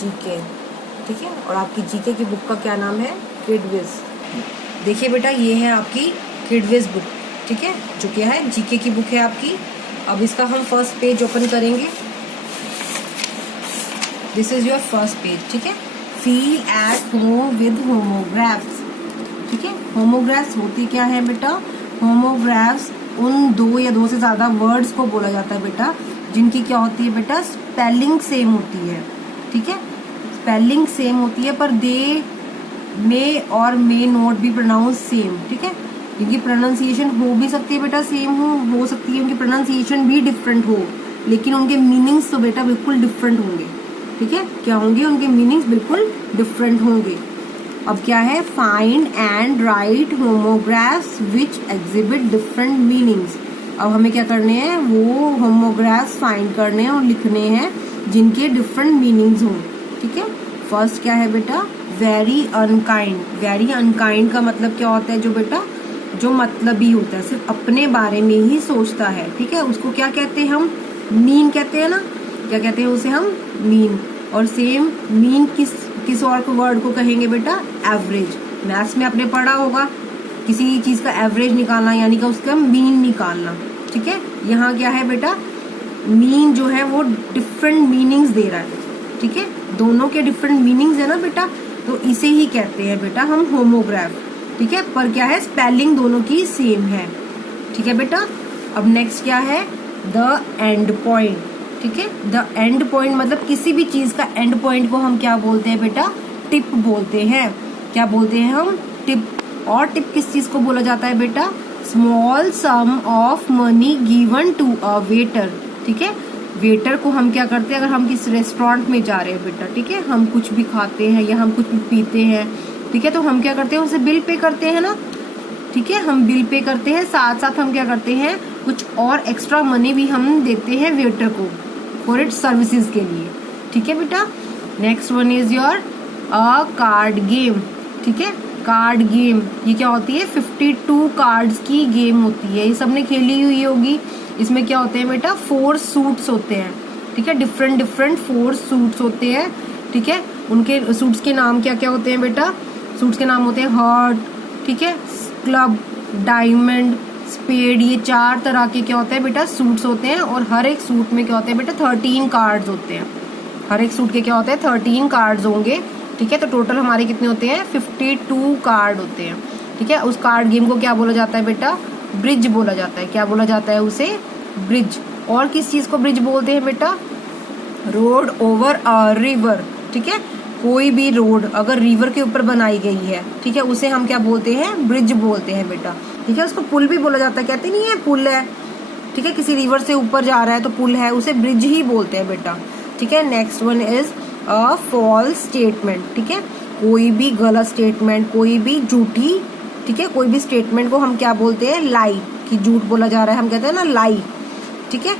GK, ठीक है। और आपकी जीके की बुक का क्या नाम है? किडविज। देखिए बेटा, ये है आपकी किडविज बुक, ठीक है, जो क्या है जीके की बुक है आपकी। अब इसका हम फर्स्ट पेज ओपन करेंगे। This is your first page, ठीक है। Feel at home with homographs, ठीक है। होमोग्राफ्स होती क्या है बेटा? होमोग्राफ्स उन दो या दो से ज्यादा वर्ड्स को बोला जाता है बेटा, जिनकी क्या होती है बेटा? स्पेलिंग सेम होती है, ठीक है। स्पेलिंग सेम होती है पर दे मे और may not be pronounce same, ठीक है। इनकी प्रोनाउंसिएशन हो भी सकती है बेटा सेम हो सकती है उनकी प्रोनाउंसिएशन भी डिफरेंट हो, लेकिन उनके मीनिंग्स तो बेटा बिल्कुल डिफरेंट होंगे, ठीक है। क्या होंगे? उनके मीनिंग्स बिल्कुल डिफरेंट होंगे। अब क्या है? Find and right homographs which exhibit different meanings. अब हमें क्या करने हैं? वो होमोग्राफ्स फाइंड करने हैं और लिखने हैं जिनके डिफरेंट मीनिंग्स हों, ठीक है। फर्स्ट क्या है बेटा? Very unkind. वेरी अनकाइंड का मतलब क्या होता है? जो बेटा जो मतलबी होता है, सिर्फ अपने बारे में ही सोचता है, ठीक है, उसको क्या कहते हैं हम? मीन कहते हैं ना। क्या कहते हैं उसे हम? मीन। और सेम मीन किस और वर्ड को कहेंगे बेटा? एवरेज। मैथ्स में आपने पढ़ा होगा, किसी चीज का एवरेज निकालना यानी कि उसका मीन निकालना, ठीक है। यहाँ क्या है बेटा? मीन जो है वो डिफरेंट मीनिंग्स दे रहा है, ठीक है। दोनों के डिफरेंट मीनिंग्स है ना बेटा, तो इसे ही कहते हैं बेटा हम होमोग्राफ, ठीक है। पर क्या है? स्पेलिंग दोनों की सेम है, ठीक है बेटा। अब नेक्स्ट क्या है? द एंड पॉइंट, ठीक है। द एंड पॉइंट मतलब किसी भी चीज का एंड पॉइंट को हम क्या बोलते हैं बेटा? टिप बोलते हैं। क्या बोलते हैं हम? टिप। और टिप किस चीज को बोला जाता है बेटा? Small sum of money given to a waiter, ठीक है। वेटर को हम क्या करते हैं? अगर हम किस रेस्टोरेंट में जा रहे हैं बेटा, ठीक है, हम कुछ भी खाते हैं या हम कुछ भी पीते हैं, ठीक है, तो हम क्या करते हैं? उसे बिल पे करते हैं ना, ठीक है। हम बिल पे करते हैं, साथ साथ हम क्या करते हैं? कुछ और एक्स्ट्रा मनी भी हम देते हैं वेटर को फॉर इट्स सर्विसेज के लिए, ठीक है बेटा। Next one is your a card game, ठीक है। कार्ड गेम ये क्या होती है? 52 कार्ड्स की गेम होती है, ये सबने खेली हुई होगी। इसमें क्या होते हैं बेटा? 4 सूट्स होते हैं, ठीक है। डिफरेंट 4 सूट्स होते हैं, ठीक है। उनके सूट्स के नाम क्या क्या होते हैं बेटा? सूट्स के नाम होते हैं हार्ट, ठीक है, क्लब, डायमंड, स्पेड। ये 4 तरह के क्या होते हैं बेटा? सूट्स होते हैं। और हर एक सूट में क्या होते हैं बेटा? 13 कार्ड्स होते हैं। हर एक सूट के क्या होते हैं? 13 कार्ड्स होंगे, ठीक है। तो टोटल हमारे कितने होते हैं? 52 कार्ड होते हैं, ठीक है। उस कार्ड गेम को क्या बोला जाता है बेटा? ब्रिज बोला जाता है। क्या बोला जाता है उसे? ब्रिज। और किस चीज को ब्रिज बोलते हैं बेटा? रोड ओवर अ रिवर, ठीक है। कोई भी रोड अगर रिवर के ऊपर बनाई गई है, ठीक है, उसे हम क्या बोलते हैं? ब्रिज बोलते हैं बेटा, ठीक है। उसको पुल भी बोला जाता है, कहते नहीं है पुल है, ठीक है। किसी रिवर से ऊपर जा रहा है तो पुल है, उसे ब्रिज ही बोलते हैं बेटा, ठीक है। Next one is a false statement, ठीक है। कोई भी गलत स्टेटमेंट, कोई भी झूठी, ठीक है, कोई भी स्टेटमेंट को हम क्या बोलते हैं? लाई। कि झूठ बोला जा रहा है, हम कहते हैं ना लाई, ठीक है।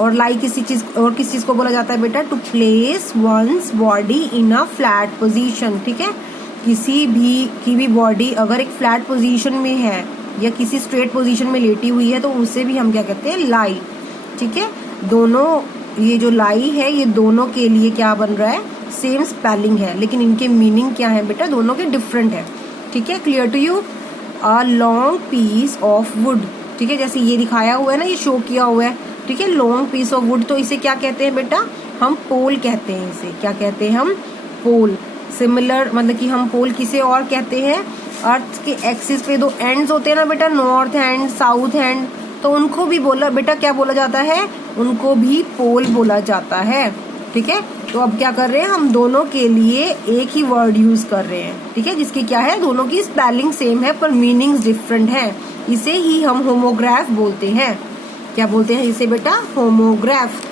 और लाई किस चीज को बोला जाता है बेटा? To place one's body in a flat position, ठीक है। किसी भी की भी बॉडी अगर एक फ्लैट पोजीशन में है या किसी स्ट्रेट पोजीशन में लेटी हुई है तो उसे भी हम क्या कहते हैं? लाई, ठीक है। दोनों ये जो लाई है ये दोनों के लिए क्या बन रहा है? सेम स्पेलिंग है, लेकिन इनके मीनिंग क्या है बेटा? दोनों के डिफरेंट है, ठीक है। Clear to you? A long piece of wood, ठीक है, जैसे ये दिखाया हुआ है ना, ये शो किया हुआ है, ठीक है। लॉन्ग पीस ऑफ वुड, तो इसे क्या कहते हैं बेटा? हम पोल कहते हैं। इसे क्या कहते हैं हम? पोल। सिमिलर मतलब कि हम पोल किसे और कहते हैं? अर्थ के एक्सिस पे 2 एंड्स होते हैं ना बेटा, नॉर्थ एंड साउथ एंड, तो उनको भी बोला बेटा क्या बोला जाता है? उनको भी पोल बोला जाता है, ठीक है। तो अब क्या कर रहे हैं? हम दोनों के लिए एक ही वर्ड यूज कर रहे हैं, ठीक है, जिसकी क्या है? दोनों की स्पेलिंग सेम है पर मीनिंग्स डिफरेंट है। इसे ही हम होमोग्राफ बोलते हैं। क्या बोलते हैं इसे बेटा? Homograph.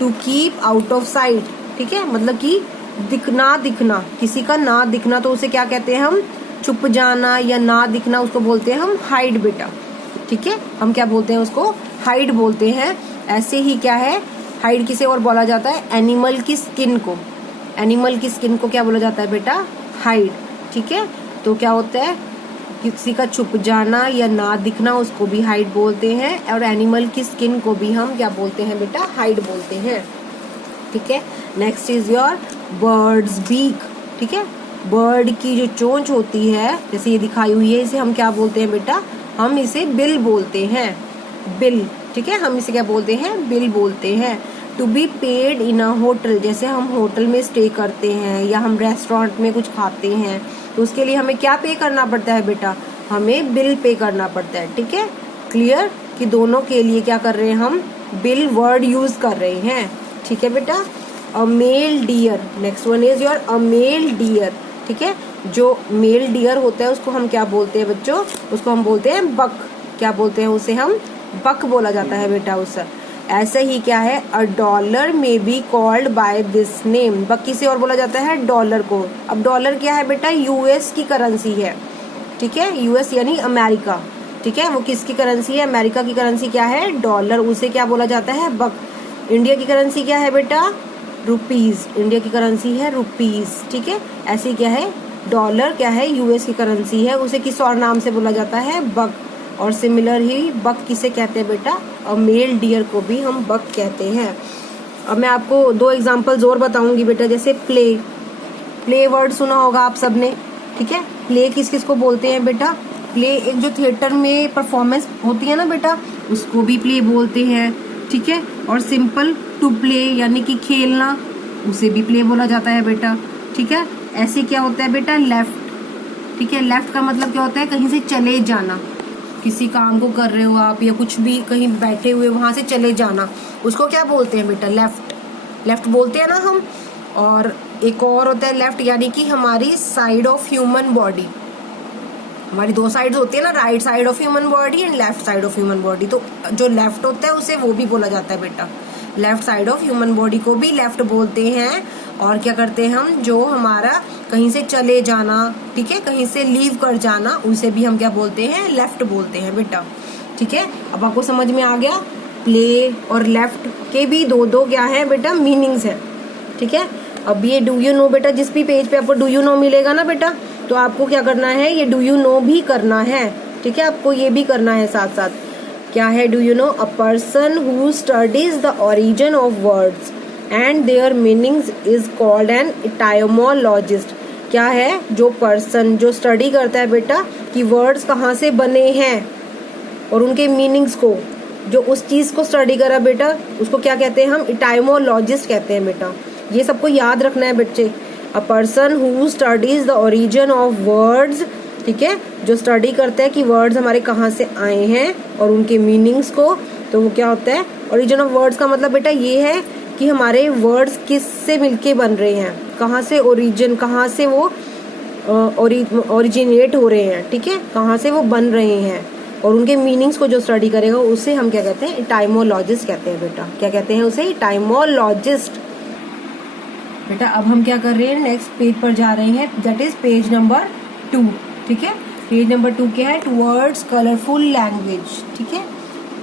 To keep out of sight, ठीक है, मतलब कि दिखना, किसी का ना दिखना, तो उसे क्या कहते हैं हम? छुप जाना या ना दिखना, उसको बोलते हैं हम हाइड बेटा, ठीक है। हम क्या बोलते हैं उसको? हाइड बोलते हैं। ऐसे ही क्या है? हाइड किसे और बोला जाता है? एनिमल की स्किन को। एनिमल की स्किन को क्या बोला जाता है बेटा? हाइड, ठीक है। तो क्या होता है? किसी का छुप जाना या ना दिखना उसको भी हाइड बोलते हैं, और एनिमल की स्किन को भी हम क्या बोलते हैं बेटा? हाइड बोलते हैं, ठीक है। Next is your bird's beak, ठीक है, बर्ड की जो चोंच होती है जैसे ये दिखाई हुई है, इसे हम क्या बोलते हैं बेटा, हम इसे बिल बोलते हैं, बिल, ठीक है, हम इसे क्या बोलते हैं, बिल बोलते हैं। To be paid in a hotel, जैसे हम होटल में स्टे करते हैं या हम रेस्टोरेंट में कुछ खाते हैं तो उसके लिए हमें क्या पे करना पड़ता है बेटा, हमें बिल पे करना पड़ता है, ठीक है। क्लियर कि दोनों के लिए क्या कर रहे हैं, हम बिल वर्ड यूज कर रहे हैं, ठीक है बेटा। A male deer, next one is your a male deer, ठीक है, जो मेल डियर होता है उसको हम क्या बोलते हैं बच्चों, उसको हम बोलते हैं बक, क्या बोलते हैं उसे, हम बक बोला जाता है बेटा उससे। ऐसे ही क्या है, a dollar may be called by this name, buck किसे और बोला जाता है, डॉलर को। अब डॉलर क्या है बेटा, यूएस की करेंसी है, ठीक है, यूएस यानी अमेरिका, ठीक है, वो किसकी करेंसी है, अमेरिका की करेंसी क्या है, डॉलर, उसे क्या बोला जाता है, बक। इंडिया की करेंसी क्या है बेटा, रुपीज, इंडिया की करेंसी है रुपीज, ठीक है। ऐसी क्या है, डॉलर क्या है, यूएस की करेंसी है, उसे किस और नाम से बोला जाता है, बक। और सिमिलर ही बक किसे कहते हैं बेटा, और मेल डियर को भी हम बक कहते हैं। अब मैं आपको दो एग्जांपल्स और बताऊंगी बेटा, जैसे प्ले, प्ले वर्ड सुना होगा आप सबने, ठीक है। प्ले किस किस को बोलते हैं बेटा, प्ले एक जो थिएटर में परफॉर्मेंस होती है ना बेटा, उसको भी प्ले बोलते हैं, ठीक है। और सिंपल टू प्ले यानी कि खेलना, उसे भी प्ले बोला जाता है बेटा, ठीक है। ऐसे क्या होता है बेटा, लेफ्ट, ठीक है, लेफ्ट का मतलब क्या होता है, कहीं से चले जाना, किसी काम को कर रहे हो आप या कुछ भी कहीं बैठे हुए वहां से चले जाना, उसको क्या बोलते हैं बेटा, लेफ्ट, लेफ्ट बोलते हैं ना हम। और एक और होता है लेफ्ट यानी कि हमारी साइड ऑफ ह्यूमन बॉडी, हमारी दो साइड्स होती है ना, right side of human body and left side of human body, तो जो लेफ्ट होता है उसे वो भी बोला जाता है बेटा, left side of human body को भी लेफ्ट बोलते हैं। और क्या करते हैं हम, जो हमारा कहीं से चले जाना, ठीक है, कहीं से लीव कर जाना, उसे भी हम क्या बोलते हैं, लेफ्ट बोलते हैं बेटा, ठीक है। अब आपको समझ में आ गया, प्ले और लेफ्ट के भी दो दो क्या है बेटा, मीनिंग्स है, ठीक है। अब ये डू यू नो बेटा, जिस भी पेज पे आपको डू यू नो मिलेगा ना बेटा, तो आपको क्या करना है, ये डू यू नो भी करना है, ठीक है, आपको ये भी करना है साथ साथ। क्या है do you know, a person who studies the origin of words and their meanings is called an etymologist. क्या है, जो पर्सन जो स्टडी करता है बेटा कि वर्ड्स कहाँ से बने हैं और उनके मीनिंग्स को, जो उस चीज को स्टडी करा बेटा, उसको क्या कहते हैं, हम इटाइमोलॉजिस्ट कहते हैं बेटा। ये सबको याद रखना है बच्चे, अ person who studies the origin of words, ठीक है, जो स्टडी करता है कि वर्ड्स हमारे कहाँ से आए हैं और उनके मीनिंग्स को, तो वो क्या होता है, ओरिजिन ऑफ वर्ड्स का मतलब बेटा ये है कि हमारे वर्ड्स किस से मिलके बन रहे हैं, कहाँ से ओरिजिन, कहाँ से वो ओरिजिनेट हो रहे हैं, ठीक है, कहाँ से वो बन रहे हैं, और उनके मीनिंग्स को जो स्टडी करेगा उसे हम क्या कहते हैं, इटाइमोलॉजिस्ट कहते हैं बेटा। क्या कहते हैं उसे, इटाइमोलॉजिस्ट। बेटा अब हम क्या कर रहे हैं, नेक्स्ट पेज पर जा रहे हैं, दैट इज पेज नंबर 2, ठीक है। पेज नंबर 2 क्या है, टुवर्ड्स कलरफुल लैंग्वेज, ठीक है।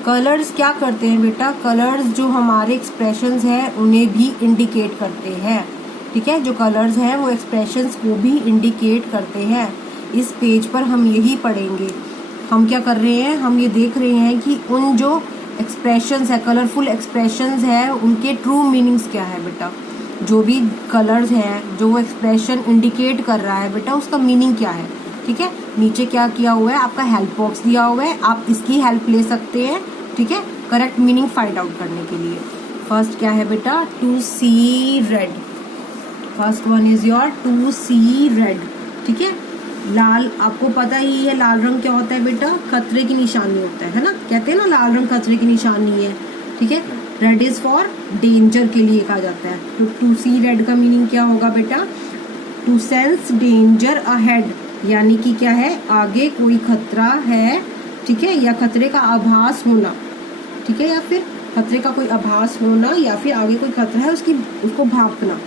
कलर्स क्या करते हैं बेटा, कलर्स जो हमारे एक्सप्रेशंस हैं उन्हें भी इंडिकेट करते हैं, ठीक है, जो कलर्स हैं वो एक्सप्रेशंस को भी इंडिकेट करते हैं। इस पेज पर हम यही पढ़ेंगे। हम क्या कर रहे हैं, हम ये देख रहे हैं कि उन जो एक्सप्रेशंस है, कलरफुल एक्सप्रेशंस है, उनके ट्रू मीनिंग्स क्या है बेटा। जो भी कलर्स हैं, जो वो एक्सप्रेशन इंडिकेट कर रहा है बेटा, उसका मीनिंग क्या है, ठीक है। नीचे क्या किया हुआ है, आपका हेल्प बॉक्स दिया हुआ है, आप इसकी हेल्प ले सकते हैं, ठीक है, करेक्ट मीनिंग फाइंड आउट करने के लिए। फर्स्ट क्या है बेटा, to see red, first one is your to see red, ठीक है। लाल, आपको पता ही है लाल रंग क्या होता है बेटा, खतरे की निशानी होता है ना, कहते हैं ना लाल रंग खतरे की निशानी है, ठीक है। रेड इज फॉर डेंजर के लिए कहा जाता है। तो टू सी रेड का मीनिंग क्या होगा बेटा, टू सेंस डेंजर अहेड, यानी कि क्या है, आगे कोई खतरा है, ठीक है, या खतरे का आभास होना, ठीक है, या फिर खतरे का कोई आभास होना, या फिर आगे कोई खतरा है उसको भांपना।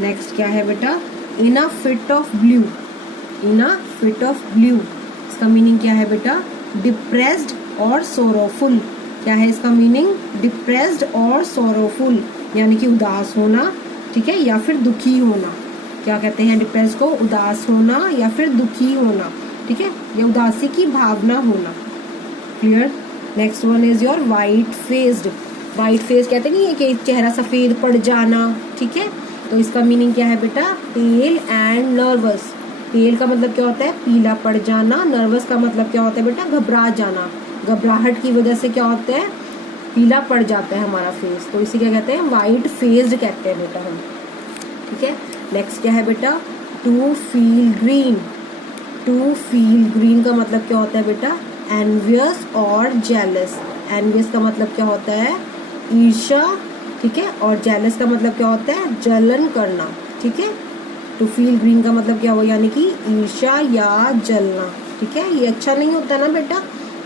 नेक्स्ट क्या है बेटा, in a fit of blue, in a fit of blue, इसका मीनिंग क्या है बेटा, डिप्रेस्ड और सोरोफुल। क्या है इसका मीनिंग, डिप्रेस्ड और सोरोफुल, यानी कि उदास होना, ठीक है, या फिर दुखी होना। क्या कहते हैं डिप्रेस को, उदास होना या फिर दुखी होना, ठीक है, या उदासी की भावना होना। Clear. Next one is your white faced. White face कहते नहीं है कि चेहरा सफेद पड़ जाना, ठीक है, तो इसका मीनिंग क्या है बेटा, पेल एंड नर्वस। पेल का मतलब क्या होता है, पीला पड़ जाना। नर्वस का मतलब क्या होता है बेटा, घबरा जाना। घबराहट की वजह से क्या होता है, पीला पड़ जाता है हमारा फेस, तो इसे क्या कहते हैं, वाइट फेस्ड कहते हैं बेटा हम। ठीक है, नेक्स्ट क्या है बेटा, to feel green. To feel green का मतलब क्या होता है बेटा, एनवियस और जेलस। एनवियस का मतलब क्या होता है, ईर्ष्या। ठीक है, और जेलस का मतलब क्या होता है, जलन करना। ठीक है, टू फील ग्रीन का मतलब क्या हुआ, यानी कि ईर्ष्या या जलना। ठीक है, ये अच्छा नहीं होता ना बेटा,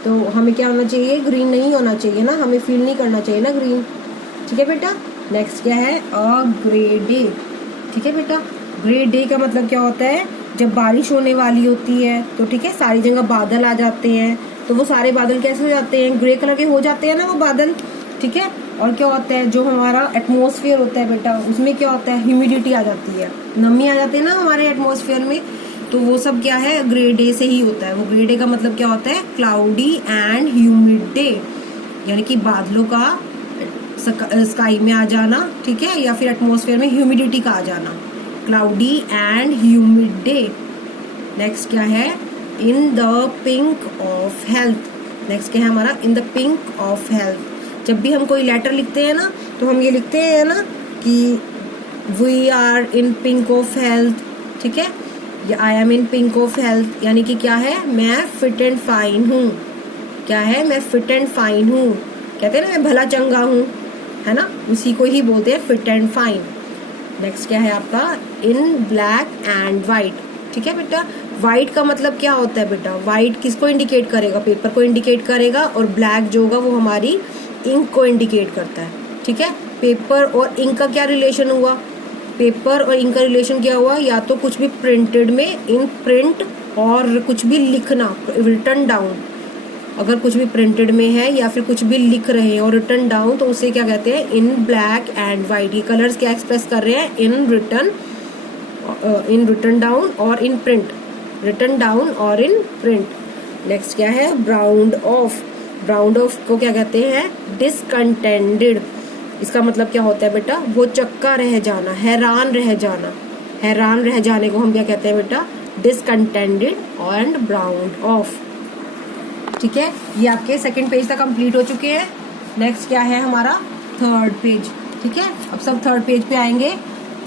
तो हमें क्या होना चाहिए, ग्रीन नहीं होना चाहिए ना, हमें फील नहीं करना चाहिए ना ग्रीन। ठीक है बेटा, नेक्स्ट क्या है, अ ग्रे डे। ठीक है बेटा, ग्रे डे का मतलब क्या होता है, जब बारिश होने वाली होती है तो ठीक है, सारी जगह बादल आ जाते हैं, तो वो सारे बादल कैसे हो जाते हैं, ग्रे कलर के हो जाते हैं ना वो बादल। ठीक है, और क्या होता है, जो हमारा एटमॉस्फेयर होता है बेटा, उसमें क्या होता है, ह्यूमिडिटी आ जाती है, नमी आ जाती है ना हमारे एटमॉस्फेयर में, तो वो सब क्या है, ग्रे डे से ही होता है। वो ग्रे डे का मतलब क्या होता है, क्लाउडी एंड ह्यूमिड डे, यानी कि बादलों का स्काई में आ जाना। ठीक है, या फिर एटमॉस्फेयर में ह्यूमिडिटी का आ जाना, cloudy and humid day. Next क्या है, in the pink of health. Next क्या है हमारा, in the pink of health. जब भी हम कोई लेटर लिखते हैं ना, तो हम ये लिखते हैं ना कि we are in pink of health. ठीक है, I am in pink of health, यानी कि क्या है, मैं फिट एंड फाइन हूँ। क्या है, मैं फिट एंड फाइन हूँ, कहते हैं ना मैं भला चंगा हूँ, है ना, उसी को ही बोलते हैं फिट एंड फाइन। नेक्स्ट क्या है आपका, इन ब्लैक एंड व्हाइट। ठीक है बेटा, व्हाइट का मतलब क्या होता है बेटा, व्हाइट किसको इंडिकेट करेगा, पेपर को इंडिकेट करेगा, और ब्लैक जो होगा वो हमारी इंक को इंडिकेट करता है। ठीक है, पेपर और इंक का क्या रिलेशन हुआ, पेपर और इंक का रिलेशन क्या हुआ, या तो कुछ भी प्रिंटेड में, इन प्रिंट, और कुछ भी लिखना, रिटन डाउन। अगर कुछ भी प्रिंटेड में है या फिर कुछ भी लिख रहे हैं और रिटन डाउन, तो उसे क्या कहते हैं, इन ब्लैक एंड व्हाइट। ये कलर्स क्या एक्सप्रेस कर रहे हैं, इन रिटन डाउन और इन प्रिंट, रिटन डाउन और इन प्रिंट। नेक्स्ट क्या है, ब्राउन्ड ऑफ। ब्राउन्ड ऑफ को क्या कहते हैं, डिसकंटेंटेड। इसका मतलब क्या होता है बेटा, वो चक्का रह जाना, हैरान रह जाना। हैरान रह जाने को हम क्या कहते हैं बेटा, डिसकंटेंटेड एंड ब्राउन्ड ऑफ। ठीक है, ये आपके सेकंड पेज तक कंप्लीट हो चुके हैं। नेक्स्ट क्या है हमारा, थर्ड पेज। ठीक है, अब सब थर्ड पेज पे आएंगे।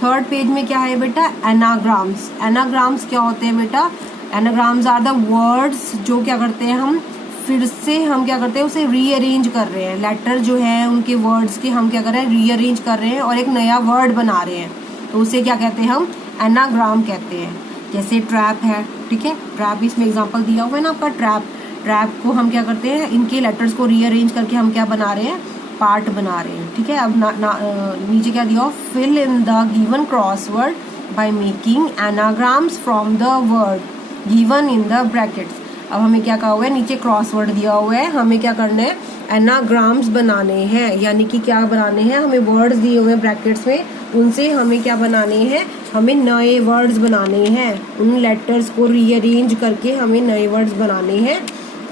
थर्ड पेज में क्या है बेटा, एनाग्राम्स। एनाग्राम्स क्या होते हैं बेटा, एनाग्राम्स आर द वर्ड्स जो क्या करते हैं, हम फिर से हम क्या करते हैं, उसे रीअरेंज कर रहे हैं। लेटर जो है उनके वर्ड्स के हम क्या कर रहे हैं, रीअरेंज कर रहे हैं और एक नया वर्ड बना रहे हैं, तो उसे क्या कहते हैं, हम एनाग्राम कहते हैं। जैसे ट्रैप है, ठीक है, ट्रैप इसमें एग्जांपल दिया हुआ है ना आपका, ट्रैप। ट्रैप को हम क्या करते हैं, इनके लेटर्स को रीअरेंज करके हम क्या बना रहे हैं, पार्ट बना रहे हैं। ठीक है, अब नीचे क्या दिया, fill in the given crossword by making anagrams from the word given in the brackets. अब हमें क्या कहा हुआ है, नीचे क्रॉसवर्ड दिया हुआ है, हमें क्या करना है, एनाग्राम्स बनाने हैं, यानी कि क्या बनाने हैं, हमें वर्ड्स दिए हुए हैं ब्रैकेट्स में, उनसे हमें क्या बनाने हैं, हमें नए वर्ड्स बनाने हैं। उन लेटर्स को रीअरेंज करके हमें नए वर्ड्स बनाने हैं।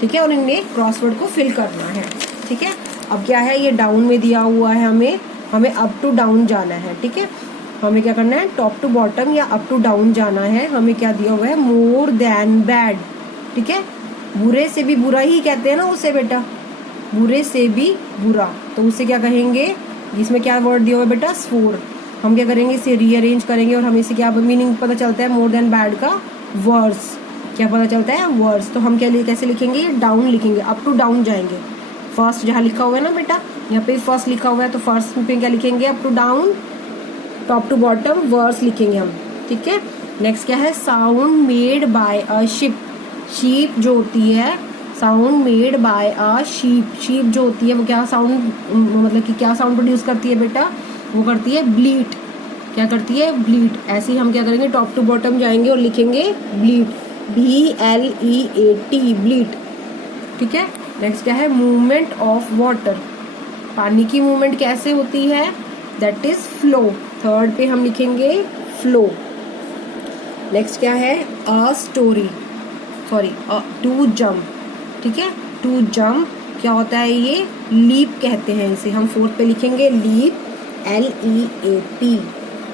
ठीक है, और इनमें क्रॉसवर्ड को फिल करना है। ठीक है, अब क्या है, ये डाउन में दिया हुआ है, हमें अप टू डाउन जाना है। ठीक है, हमें क्या करना है, टॉप टू बॉटम या अप टू डाउन जाना है। हमें क्या दिया हुआ है, मोर देन बैड। ठीक है, बुरे से भी बुरा ही कहते हैं ना उसे बेटा, बुरे से भी बुरा, तो उसे क्या कहेंगे, इसमें क्या वर्ड दिया हुआ है बेटा, स्फोर। हम क्या करेंगे, इसे रीअरेंज करेंगे और हमें इसे क्या मीनिंग पता चलता है, मोर देन बैड का वर्स। क्या पता चलता है, वर्स। तो हम क्या कैसे लिखेंगे, डाउन लिखेंगे, अप टू डाउन जाएंगे। फर्स्ट जहाँ लिखा हुआ है ना बेटा, यहाँ पे फर्स्ट लिखा हुआ है, तो फर्स्ट पे क्या लिखेंगे, up to down, top to bottom words लिखेंगे हम। ठीक है, नेक्स्ट क्या है, sound made by a ship. Sheep जो होती है, sound made by a sheep. Sheep जो होती है वो क्या साउंड, मतलब कि क्या साउंड प्रोड्यूस करती है बेटा, वो करती है ब्लीट। क्या करती है, ब्लीट। ऐसे ही हम क्या करेंगे, टॉप टू बॉटम जाएंगे और लिखेंगे ब्लीट, BLEAT, ब्लीट। ठीक है, नेक्स्ट क्या है, मूवमेंट ऑफ वाटर। पानी की मूवमेंट कैसे होती है, दैट इज फ्लो। थर्ड पे हम लिखेंगे फ्लो। नेक्स्ट क्या है, a story, sorry to jump. ठीक है, टू जंप क्या होता है, ये लीप कहते हैं इसे। हम फोर्थ पे लिखेंगे लीप, LEAP।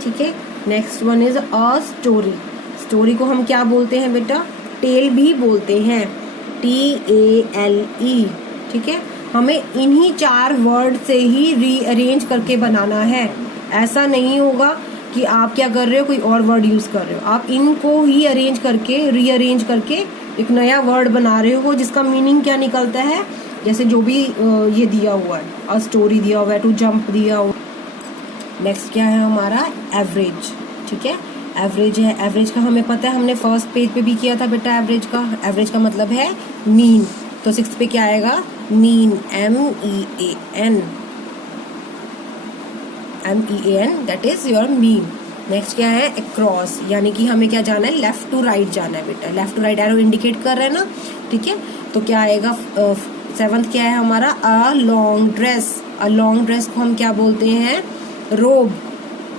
ठीक है। Next one is a story. Story को हम क्या बोलते हैं बेटा? टेल भी बोलते हैं, TALE, ठीक है। हमें इन्हीं 4 वर्ड से ही रीअरेंज करके बनाना है। ऐसा नहीं होगा कि आप क्या कर रहे हो, कोई और वर्ड यूज कर रहे हो, आप इनको ही अरेंज करके रीअरेंज करके एक नया वर्ड बना रहे हो जिसका मीनिंग क्या निकलता है, जैसे जो भी ये दिया हुआ है, अ स्टोरी दिया हुआ है, टू जंप दिया हुआ। नेक्स्ट क्या है हमारा? एवरेज, ठीक है। एवरेज है, एवरेज का हमें पता है, हमने फर्स्ट पेज पे भी किया था बेटा एवरेज का। एवरेज का मतलब है मीन, तो 6th पे क्या आएगा? Mean, MEAN, that is your mean. Next क्या है? अक्रॉस, यानी कि हमें क्या जाना है? लेफ्ट टू राइट जाना है बेटा। Left to right arrow indicate कर रहे हैं ना, ठीक है। तो क्या आएगा? 7th क्या है हमारा? A long dress. A long dress को हम क्या बोलते हैं? रोब,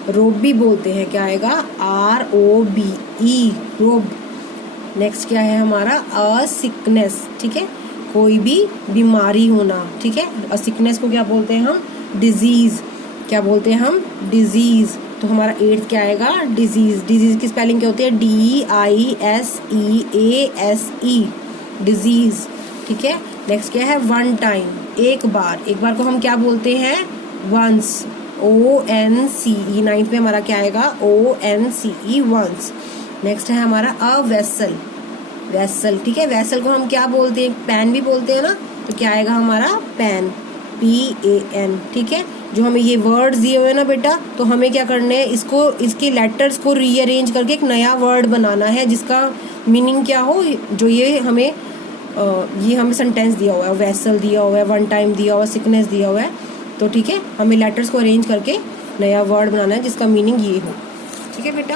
रोब भी बोलते हैं। क्या आएगा? ROBE, रोब। नेक्स्ट क्या है हमारा? अ सिकनेस, ठीक है, कोई भी बीमारी होना, ठीक है। अ सिकनेस को क्या बोलते हैं हम? डिजीज। क्या बोलते हैं हम? डिजीज। तो हमारा 8th क्या आएगा? डिजीज। डिजीज की स्पेलिंग क्या होती है? DISEASE, डिजीज, ठीक है। नेक्स्ट क्या है? वन टाइम, एक बार। एक बार को हम क्या बोलते हैं? Once, ONCE। 9th में हमारा क्या आएगा? ONCE, once. नेक्स्ट है हमारा अ वेसल, वेसल, ठीक है। वेसल को हम क्या बोलते हैं? पैन भी बोलते हैं ना, तो क्या आएगा हमारा? पैन, PAN, ठीक है। जो हमें ये वर्ड्स दिए हुए ना बेटा, तो हमें क्या करना है? इसको, इसके लेटर्स को रीअरेंज करके एक नया वर्ड बनाना है जिसका मीनिंग क्या हो, जो ये हमें सेंटेंस दिया हुआ है, वेसल दिया हुआ है, वन टाइम दिया हुआ है, सिकनेस दिया हुआ है, तो ठीक है, हमें लेटर्स को अरेंज करके नया वर्ड बनाना है जिसका मीनिंग ये हो, ठीक है बेटा।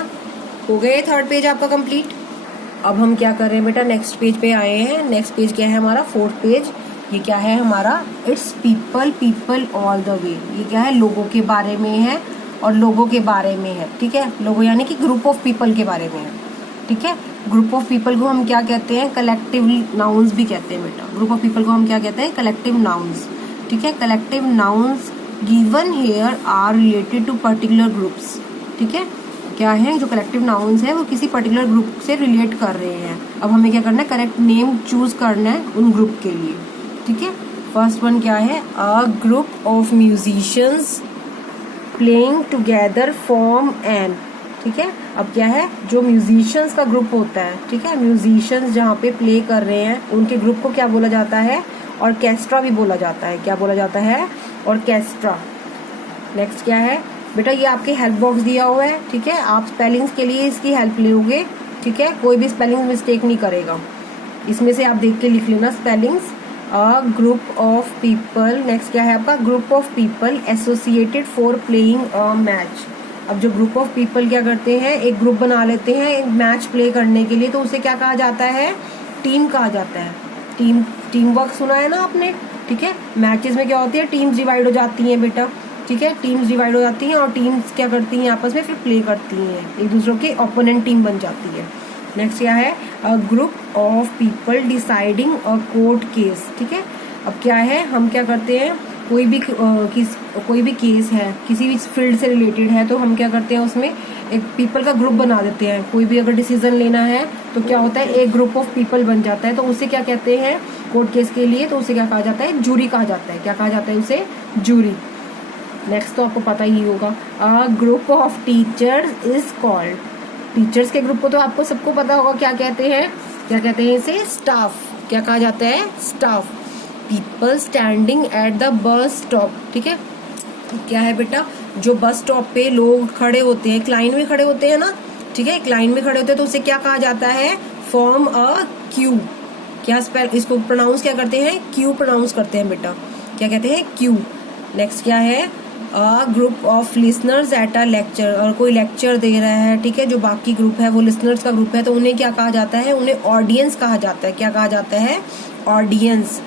हो गए 3rd पेज आपका कंप्लीट। अब हम क्या कर रहे हैं बेटा? नेक्स्ट पेज पे आए हैं। नेक्स्ट पेज क्या है हमारा? 4th page. ये क्या है हमारा? It's people, people all the way. ये क्या है? लोगों के बारे में है और लोगों के बारे में है, ठीक है। लोगों यानी कि ग्रुप ऑफ पीपल के बारे में है, ठीक है। ग्रुप ऑफ पीपल को हम क्या कहते हैं? कलेक्टिव नाउन्स भी कहते हैं बेटा। ग्रुप ऑफ पीपल को हम क्या कहते हैं? कलेक्टिव नाउन्स, ठीक है। Collective nouns given here are related to particular groups, ठीक है। क्या है? जो कलेक्टिव नाउन्स है वो किसी पर्टिकुलर ग्रुप से रिलेट कर रहे हैं। अब हमें क्या करना है? करेक्ट नेम चूज करना है उन ग्रुप के लिए, ठीक है। फर्स्ट वन क्या है? A group of musicians playing together form an, ठीक है। अब क्या है? जो म्यूजिशियंस का ग्रुप होता है, ठीक है, म्यूजिशियंस जहाँ पे प्ले कर रहे हैं उनके ग्रुप को क्या बोला जाता है? ऑर्केस्ट्रा भी बोला जाता है। क्या बोला जाता है? ऑर्केस्ट्रा। नेक्स्ट क्या है बेटा? ये आपके हेल्प बॉक्स दिया हुआ है, ठीक है। आप स्पेलिंग्स के लिए इसकी हेल्प लोगे, ठीक है। कोई भी स्पेलिंग मिस्टेक नहीं करेगा, इसमें से आप देख के लिख लेना spellings. A group of people. Next क्या है आपका? Group of people associated for playing a match. अब जो ग्रुप ऑफ पीपल क्या करते हैं? एक ग्रुप बना लेते हैं एक मैच प्ले करने के लिए, तो उसे क्या कहा जाता है? टीम कहा जाता है। टीम वर्क सुना है ना आपने, ठीक है। मैचेस में क्या होती है? टीम्स डिवाइड हो जाती हैं बेटा, ठीक है। टीम्स डिवाइड हो जाती हैं और टीम्स क्या करती हैं? आपस में फिर प्ले करती हैं, एक दूसरे के ओपोनेंट टीम बन जाती है। नेक्स्ट क्या है? A group of people deciding a court case, ठीक है। अब क्या है? हम क्या करते हैं? कोई भी केस है, किसी भी फील्ड से रिलेटेड है, तो हम क्या करते हैं? उसमें एक पीपल का ग्रुप बना देते हैं। कोई भी अगर डिसीजन लेना है तो क्या होता है? एक ग्रुप ऑफ पीपल बन जाता है, तो उसे क्या कहते हैं? कोर्ट केस के लिए तो उसे क्या कहा जाता है? जूरी कहा जाता है। क्या कहा जाता है उसे? जूरी। नेक्स्ट तो आपको पता ही होगा। अ group of teachers is called, teachers के ग्रुप को तो आपको सबको पता होगा क्या कहते हैं? क्या कहते हैं इसे? स्टाफ। क्या कहा जाता है? Staff. People standing at the bus stop, ठीक है। क्या है बेटा? जो बस स्टॉप पे लोग खड़े होते हैं, एक लाइन में खड़े होते हैं ना, ठीक है, एक लाइन में खड़े होते हैं, तो उसे क्या कहा जाता है? Form a Q. क्या इसको प्रोनाउंस क्या करते हैं? क्यू प्रोनाउंस करते हैं बेटा। क्या कहते हैं? क्यू। नेक्स्ट क्या है? A group of listeners at a lecture. और कोई लेक्चर दे रहा है, ठीक है, जो बाकी ग्रुप है वो लिसनर्स का ग्रुप है, तो उन्हें क्या कहा जाता है? उन्हें ऑडियंस कहा जाता है। क्या कहा जाता है? ऑडियंस,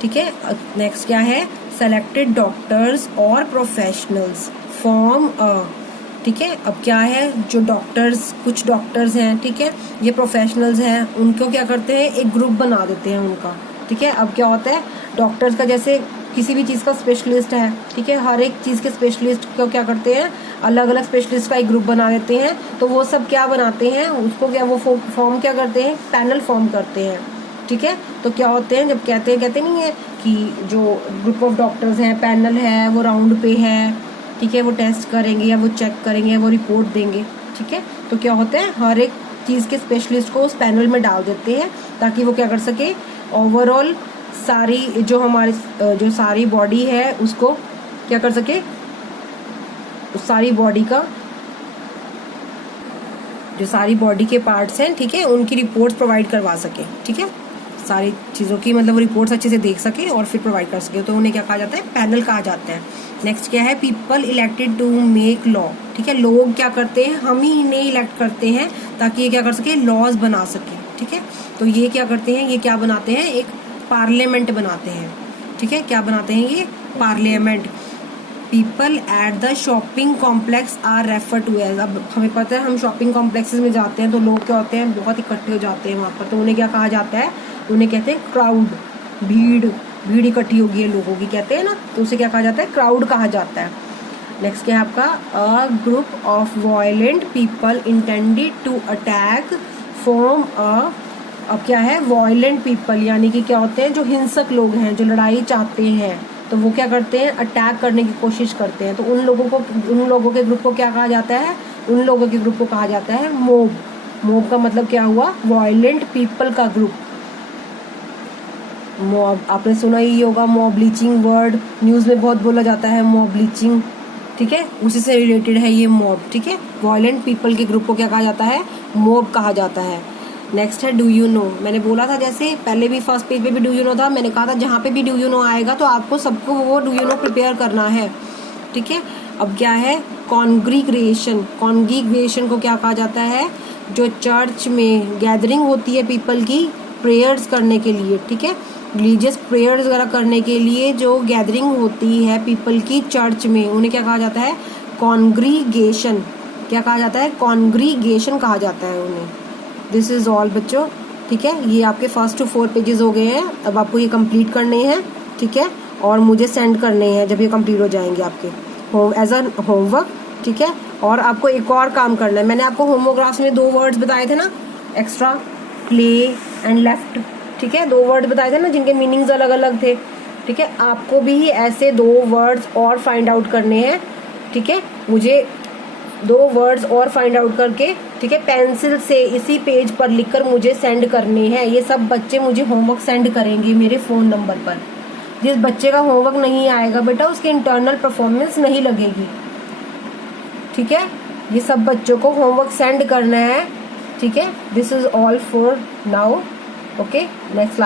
ठीक है। नेक्स्ट क्या है? सेलेक्टेड डॉक्टर्स और प्रोफेशनल्स फॉर्म अ, ठीक है। अब क्या है? जो डॉक्टर्स, कुछ डॉक्टर्स हैं, ठीक है, ये प्रोफेशनल्स हैं, उनको क्या करते हैं? एक ग्रुप बना देते हैं उनका, ठीक है। अब क्या होता है? डॉक्टर्स का जैसे किसी भी चीज़ का स्पेशलिस्ट है, ठीक है, हर एक चीज़ के स्पेशलिस्ट को क्या करते हैं? अलग अलग स्पेशलिस्ट का एक ग्रुप बना देते हैं। तो वो सब क्या बनाते हैं, उसको क्या वो फॉर्म क्या करते हैं, पैनल फॉर्म करते हैं। ठीक है, तो क्या होते हैं, जब कहते नहीं है कि जो ग्रुप ऑफ डॉक्टर्स हैं, पैनल है, वो राउंड पे है, ठीक है, वो टेस्ट करेंगे या वो चेक करेंगे, वो रिपोर्ट देंगे। ठीक है, तो क्या होता है, हर एक चीज़ के स्पेशलिस्ट को उस पैनल में डाल देते हैं ताकि वो क्या कर सके, ओवरऑल सारी जो हमारी जो सारी बॉडी है उसको क्या कर सके, उस सारी बॉडी का जो सारी बॉडी के पार्ट्स हैं, ठीक है, उनकी रिपोर्ट्स प्रोवाइड करवा सके। ठीक है, सारी चीज़ों की मतलब रिपोर्ट्स अच्छे से देख सके और फिर प्रोवाइड कर सके, तो उन्हें क्या कहा जाता है, पैनल कहा जाता है। नेक्स्ट क्या है, people elected to make law. ठीक है, लोग क्या करते हैं, हम ही इन्हें इलेक्ट करते हैं ताकि ये क्या कर सके, लॉज बना सके। ठीक है, तो ये क्या करते हैं, ये क्या बनाते हैं, एक पार्लियामेंट बनाते हैं। ठीक है, क्या बनाते हैं, ये parliament. People at the shopping complex are refer to as. अब हमें पता है हम शॉपिंग कॉम्प्लेक्सेस में जाते हैं तो लोग क्या होते हैं, बहुत इकट्ठे हो जाते हैं वहाँ पर, तो उन्हें क्या कहा जाता है, उन्हें कहते हैं क्राउड। भीड़ इकट्ठी होगी है लोगों की, कहते हैं ना, तो उसे क्या कहा जाता है, क्राउड कहा जाता है। नेक्स्ट क्या है आपका, a group of violent people intended to attack form a. अब क्या है, वायलेंट पीपल यानी कि क्या होते हैं, जो हिंसक लोग हैं, जो लड़ाई चाहते हैं, तो वो क्या करते हैं, अटैक करने की कोशिश करते हैं। तो उन लोगों के ग्रुप को क्या कहा जाता है, उन लोगों के ग्रुप को कहा जाता है मॉब। मॉब का मतलब क्या हुआ, वायलेंट पीपल का ग्रुप। मॉब आपने सुना ही होगा, मॉब लीचिंग वर्ड न्यूज़ में बहुत बोला जाता है, मॉब लीचिंग। ठीक है, उसी से रिलेटेड है ये मॉब। ठीक है, वायलेंट पीपल के ग्रुप को क्या कहा जाता है, मॉब कहा जाता है। नेक्स्ट है डू यू नो। मैंने बोला था, जैसे पहले भी फर्स्ट पेज पे भी डू यू नो था, मैंने कहा था जहाँ पे भी डू यू नो आएगा तो आपको सबको वो डू यू नो प्रिपेयर करना है। ठीक है, अब क्या है, कॉन्ग्रीगेशन। कॉन्ग्रीगेशन को क्या कहा जाता है, जो चर्च में गैदरिंग होती है पीपल की प्रेयर्स करने के लिए। ठीक है, रिलीजियस प्रेयर्स वगैरह करने के लिए जो गैदरिंग होती है पीपल की चर्च में, उन्हें क्या कहा जाता है, कॉन्ग्रीगेशन। क्या कहा जाता है, कॉन्ग्रीगेशन कहा जाता है उन्हें। दिस इज ऑल बच्चों। ठीक है, ये आपके फर्स्ट टू 4 पेजेस हो गए हैं। अब आपको ये कंप्लीट करने हैं। ठीक है, और मुझे सेंड करने हैं जब ये कंप्लीट हो जाएंगे आपके एज अ होमवर्क। ठीक है, और आपको एक और काम करना है। मैंने आपको होमोग्राफ्स में 2 वर्ड्स बताए थे ना एक्स्ट्रा, प्ले एंड लेफ्ट। ठीक है, 2 वर्ड बताए थे ना जिनके मीनिंग्स अलग अलग थे। ठीक है, आपको भी ऐसे 2 वर्ड्स और फाइंड आउट करने हैं। ठीक है, मुझे 2 वर्ड्स और फाइंड आउट करके, ठीक है, पेंसिल से इसी पेज पर लिखकर मुझे सेंड करने हैं। ये सब बच्चे मुझे होमवर्क सेंड करेंगे मेरे फ़ोन नंबर पर। जिस बच्चे का होमवर्क नहीं आएगा बेटा, उसकी इंटरनल परफॉर्मेंस नहीं लगेगी। ठीक है, ये सब बच्चों को होमवर्क सेंड करना है। ठीक है, this is all for now. Okay, next class